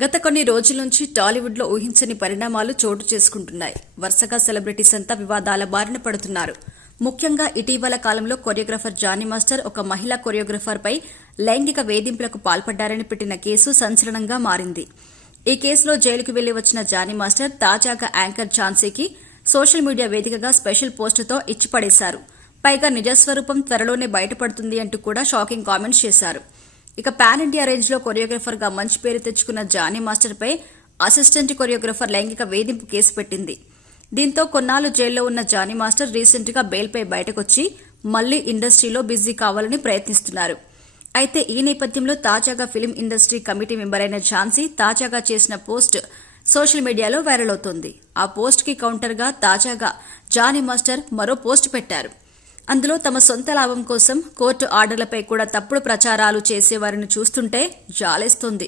గత కొన్ని రోజుల నుంచి టాలీవుడ్లో ఊహించని పరిణామాలు చోటు చేసుకుంటున్నాయి. వరుసగా సెలబ్రిటీస్ అంతా వివాదాల బారిన పడుతున్నారు. ముఖ్యంగా ఇటీవల కాలంలో కొరియోగ్రాఫర్ జానీ మాస్టర్ ఒక మహిళా కొరియోగ్రాఫర్పై లైంగిక వేధింపులకు పాల్పడ్డారని పెట్టిన కేసు సంచలనంగా మారింది. ఈ కేసులో జైలుకు వెళ్లి వచ్చిన జానీ మాస్టర్ తాజాగా యాంకర్ ఝాన్సీకి సోషల్ మీడియా వేదికగా స్పెషల్ పోస్టుతో ఇచ్చిపడేశారు. పైగా నిజస్వరూపం త్వరలోనే బయటపడుతుంది అంటూ కూడా షాకింగ్ కామెంట్స్ చేశారు. ఇక పాన్ ఇండియా రేంజ్ లో కొరియోగ్రాఫర్ గా మంచి పేరు తెచ్చుకున్న జానీ మాస్టర్ పై అసిస్టెంట్ కొరియోగ్రాఫర్ లైంగిక వేధింపు కేసు పెట్టింది. దీంతో కొన్నాళ్లు జైల్లో ఉన్న జానీ మాస్టర్ రీసెంట్ గా బెయిల్ పై బయటకొచ్చి మళ్లీ ఇండస్ట్రీలో బిజీ కావాలని ప్రయత్నిస్తున్నారు. అయితే ఈ నేపథ్యంలో తాజాగా ఫిలిం ఇండస్ట్రీ కమిటీ మెంబర్ అయిన ఝాన్సీ తాజాగా చేసిన పోస్ట్ సోషల్ మీడియాలో వైరల్ అవుతోంది. ఆ పోస్ట్ కి కౌంటర్ గా తాజాగా జానీ మాస్టర్ మరో పోస్ట్ పెట్టారు. అందులో తమ సొంత లాభం కోసం కోర్టు ఆర్డర్లపై కూడా తప్పుడు ప్రచారాలు చేసేవారిని చూస్తుంటే జాలేస్తోంది.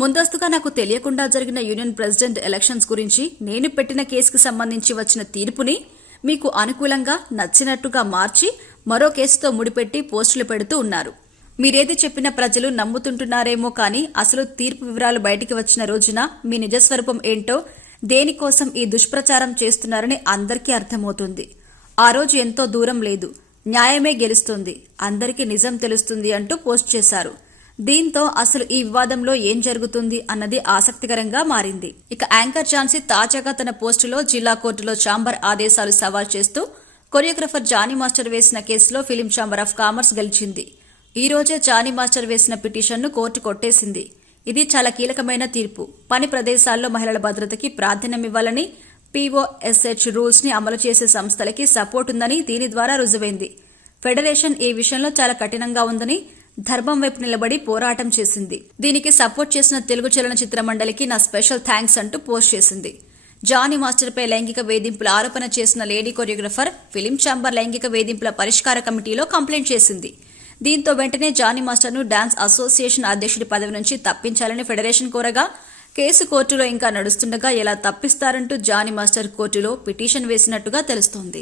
ముందస్తుగా నాకు తెలియకుండా జరిగిన యూనియన్ ప్రెసిడెంట్ ఎలక్షన్స్ గురించి నేను పెట్టిన కేసుకు సంబంధించి వచ్చిన తీర్పుని మీకు అనుకూలంగా నచ్చినట్టుగా మార్చి మరో కేసుతో ముడిపెట్టి పోస్టులు పెడుతూ ఉన్నారు. మీరేది చెప్పినా ప్రజలు నమ్ముతుంటున్నారేమో కానీ అసలు తీర్పు వివరాలు బయటికి వచ్చిన రోజున మీ నిజస్వరూపం ఏంటో, దేనికోసం ఈ దుష్ప్రచారం చేస్తున్నారని అందరికీ అర్థమవుతుంది. ఆ రోజు ఎంతో దూరం లేదు, న్యాయమే గెలుస్తుంది, అందరికీ నిజం తెలుస్తుంది అంటూ పోస్ట్ చేశారు. దీంతో అసలు ఈ వివాదంలో ఏం జరుగుతుంది అన్నది ఆసక్తికరంగా మారింది. ఇక యాంకర్ ఝాన్సీ తాజాగా తన పోస్టులో జిల్లా కోర్టులో ఛాంబర్ ఆదేశాలు సవాల్ చేస్తూ కొరియోగ్రాఫర్ జానీ మాస్టర్ వేసిన కేసులో ఫిలిం ఛాంబర్ ఆఫ్ కామర్స్ గెలిచింది. ఈ రోజే జానీ మాస్టర్ వేసిన పిటిషన్ను కోర్టు కొట్టేసింది. ఇది చాలా కీలకమైన తీర్పు. పని ప్రదేశాల్లో మహిళల భద్రతకి ప్రాధాన్యమివ్వాలని, పీఓఎస్హెచ్ రూల్స్ ని అమలు చేసే సంస్థలకి సపోర్ట్ ఉందని దీని ద్వారా రుజువైంది. ఫెడరేషన్ ఈ విషయంలో చాలా కఠినంగా ఉందని ధర్మం వైపు నిలబడి పోరాటం చేసింది. దీనికి సపోర్ట్ చేసిన తెలుగు చలనచిత్ర మండలికి నా స్పెషల్ థ్యాంక్స్ అంటూ పోస్ట్ చేసింది. జానీ మాస్టర్ పై లైంగిక వేధింపుల ఆరోపణ చేసిన లేడీ కొరియోగ్రాఫర్ ఫిలిం ఛాంబర్ లైంగిక వేధింపుల పరిష్కార కమిటీలో కంప్లైంట్ చేసింది. దీంతో వెంటనే జానీ మాస్టర్ ను డాన్స్ అసోసియేషన్ అధ్యక్షుడి పదవి నుంచి తప్పించాలని ఫెడరేషన్ కోరగా, కేసు కోర్టులో ఇంకా నడుస్తుండగా ఎలా తప్పిస్తారంటూ జానీ మాస్టర్ కోర్టులో పిటిషన్ వేసినట్టుగా తెలుస్తోంది.